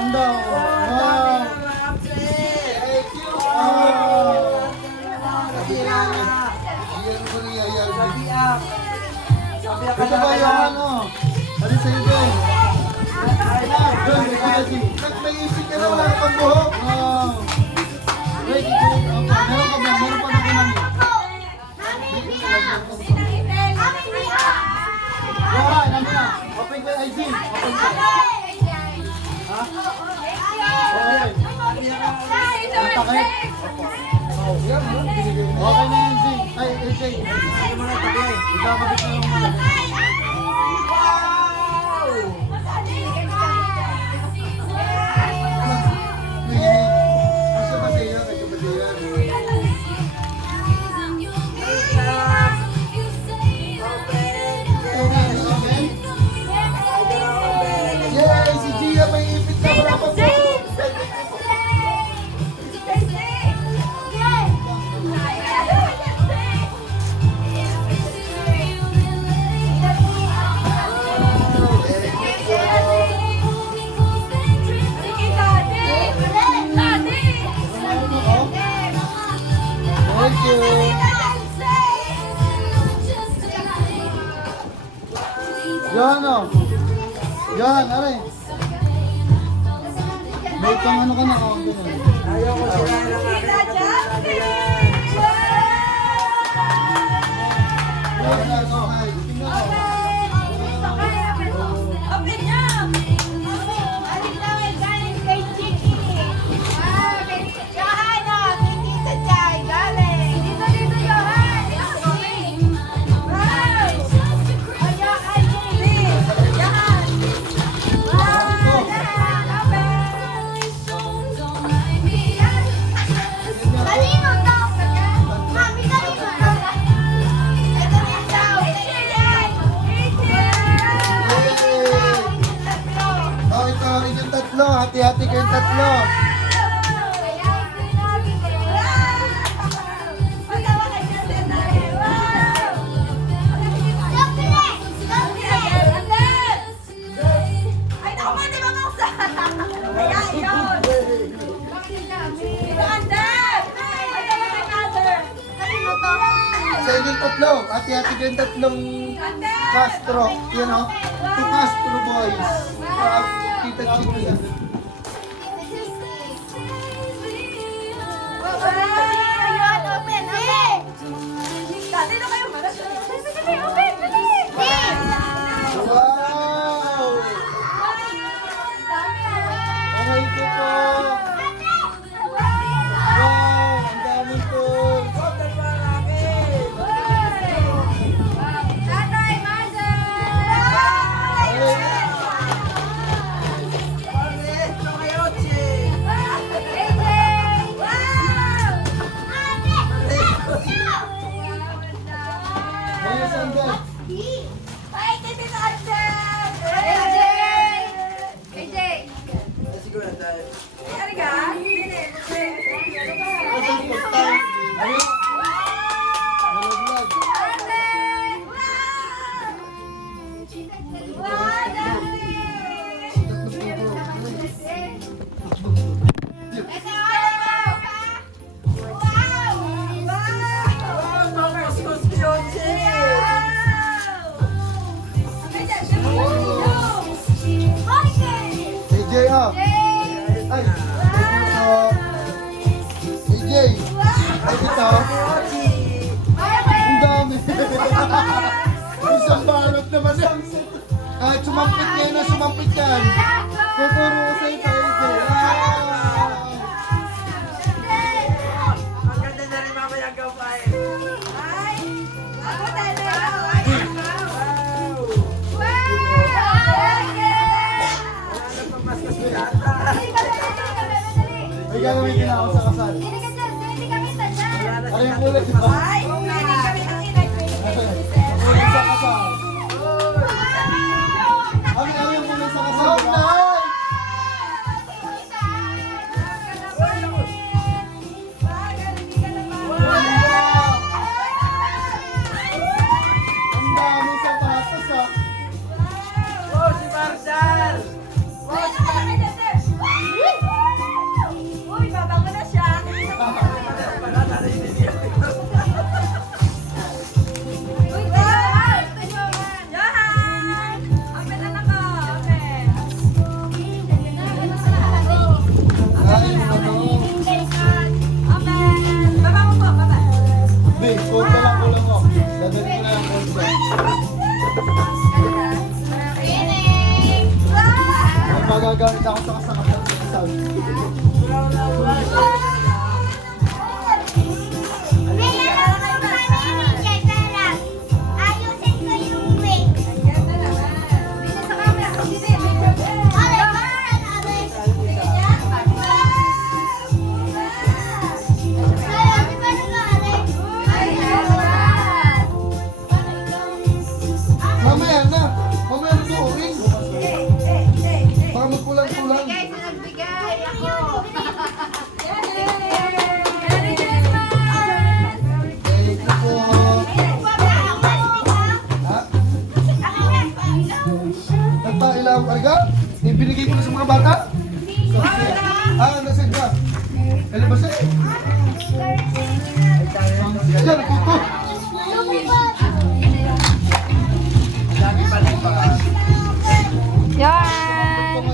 Ando. Wow. Thank you. Iyan ko niya, iyan. Ito ba yung ano? Ano sa iyo din? May isip ka na, wala ka pang buhok. Wow. Wait, meron pa ba? Meron pa ba naman? Wala, alam mo na. Open ko yung IG. Open ko. Ha? Okay. Takay. Okay na yan, Zing. Ay, Zing. Ikakabit na yung mga. Kasi ba siya? Kasi ba siya? Yay! Si Gia may ipit na wala pa po! Thank you. Yan o. Yan, aray. May pang ano ka na. Oh, ganun. Ayaw ko sila ng Yan, yan, okay. Tingnan mo. Oh, ito yung tatlo. Hati-hati kayong tatlo. Sa inyong tatlo. Hati-hati kayong tatlong Castro. Yan o. Two Castro boys. From Tita Chicky. Wow! Okay po po. Wow! Ang dami po. Mga sandal. Asan po tayo? Ano? Nalaglag. AJ ah. Ay, thank you po. AJ. Ay, ito. Ang dami. Isang balot naman yan. Kahit sumampit niya na sumampit yan. Tuturo ko sa ito, AJ. Ang ganda na rin mamaya gawin. May gagamitin na ako sa kasal. Ano yung kulay, di ba? Kulay sa kasal. Ano yung kulay sa kasal, di ba? Ang dami sapatos ah. Oh, si Marshall! Oh, si Marshall! Nagalit ako sa kasama ng sound. Mamaya na buuin. Baka magkulang-kulang. Balik na po. Ha? Nagpailang karga? Ibinigay ko na sa mga bata? Nasaan ka? Kailan ba siya? Yan, nagkuko. Yan!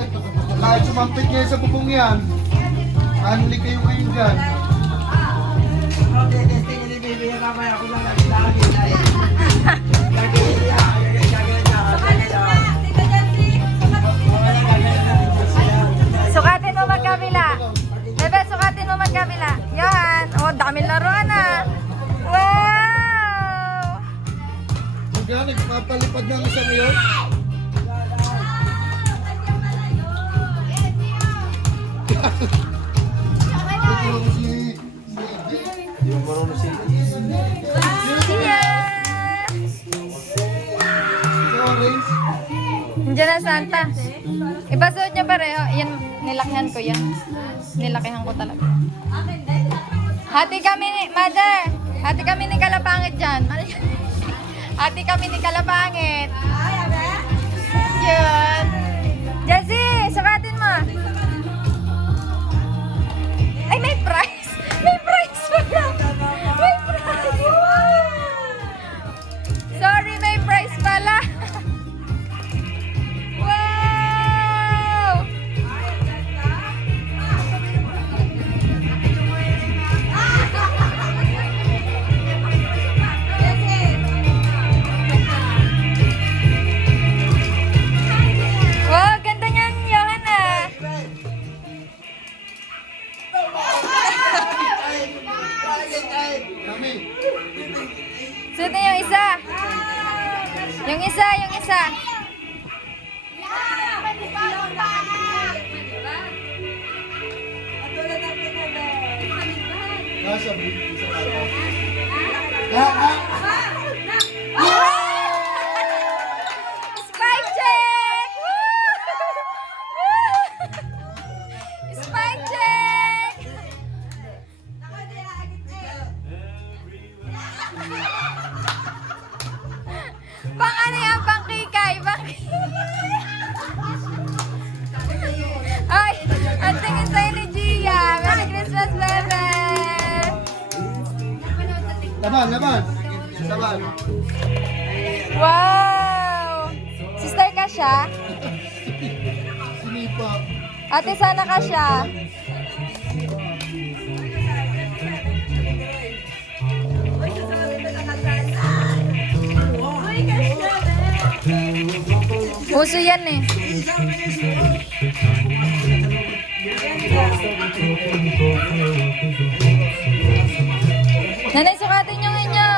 Kahit sumampit ngayon sa bubong yan, anli kayo ngayon dyan. Okay, testing ini bibigyan mamaya ako lang ng lagi na eh. Gagawin niya. Sukatin mo magkabila. Bebe, sukatin mo magkabila. Yan! Oh, daming laruan ah! Wow! Diyan, nagpapalipad ng isang yun. Hindi mo marunong si... Yes! Orange. Nandiyan na Santa. Ipasuot niyo pareho. Yan, nilakihan ko yan. Nilakihan ko talaga. Hati kami ni... Mother! Hati kami ni Kalapangit dyan. Hati kami ni Kalapangit. Yun. Jessie, sukatin mo. Ay, may prize! May prize pala! May prize! Sorry, may prize pala! Wow! Wow, ganda niyan, Johanna! Kami. Suot na yung isa. Yung isa, yung isa. Nasa isa Spike check! Woo! Spike check! Pang ano yan? Pang kikay? Pang Ay! Ang tingin sa'yo ni Gia! Merry Christmas, bebe! Laban, laban. Laban. Wow! Sister ka siya? Sinipa. Ate, sana ka siya. Uso yan eh. Nanay, sukatin yung inyo.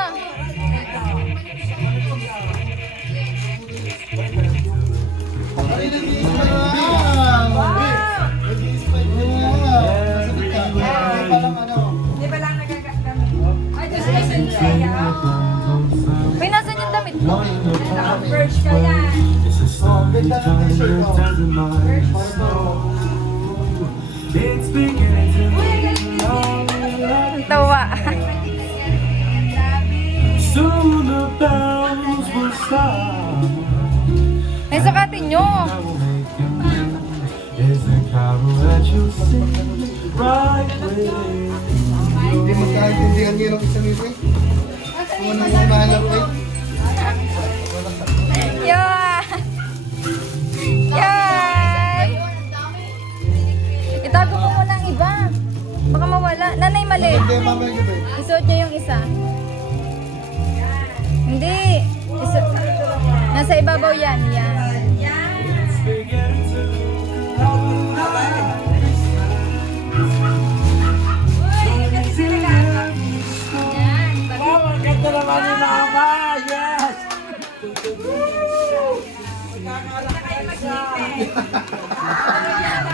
Ay, nag-i-spike. Wow! Nag-i-spike na yan. Masakit ka. Hindi pa lang ano. Uy, nasan yung damit mo? Oh, ganda ng t-shirt ko. It's beginning to Ang tawa. soon the bells will stop. May sukatin nyo. I will make you is the carol that you sing right within. Hindi magkaintindihan niyo ng isang music. Kung anong unahan ko eh. Yan. Yan. Itago ko muna ang iba. Baka mawala. Nanay, mali. Hindi, mamaya gabi. Isuot niyo yung isa. Hindi. Nasa ibabaw yan. Yan. It's beginning to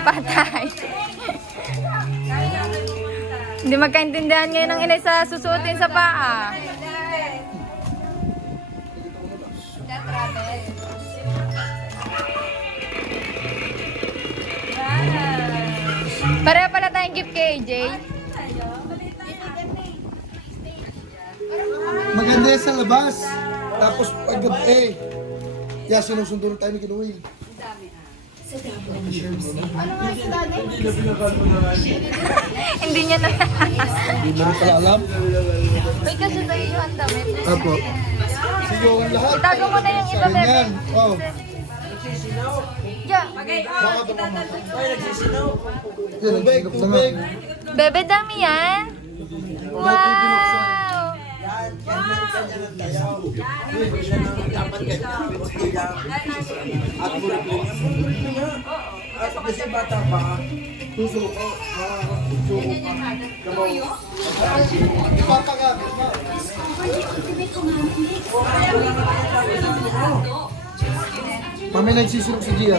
Patay. Hindi magkaintindihan ngayon ng inay sa susuotin sa paa. Pareho pala tayong gift kay AJ. Maganda yan sa labas. Tapos paggabi, sinusunod tayo ni Kinuwil. Hindi niya na. Hindi mo rin pala alam. May kasi tayo yung damit. Apo. Sigawan lahat. Itago mo na yung iba, bebe. Ganyan. Oh. Yeah. Yan, nagsigap na nga. Bebe, dami yan. Wow! At kasi bata pa, susuko. Ipapagamit mo. Mami nagsisulok si Gia.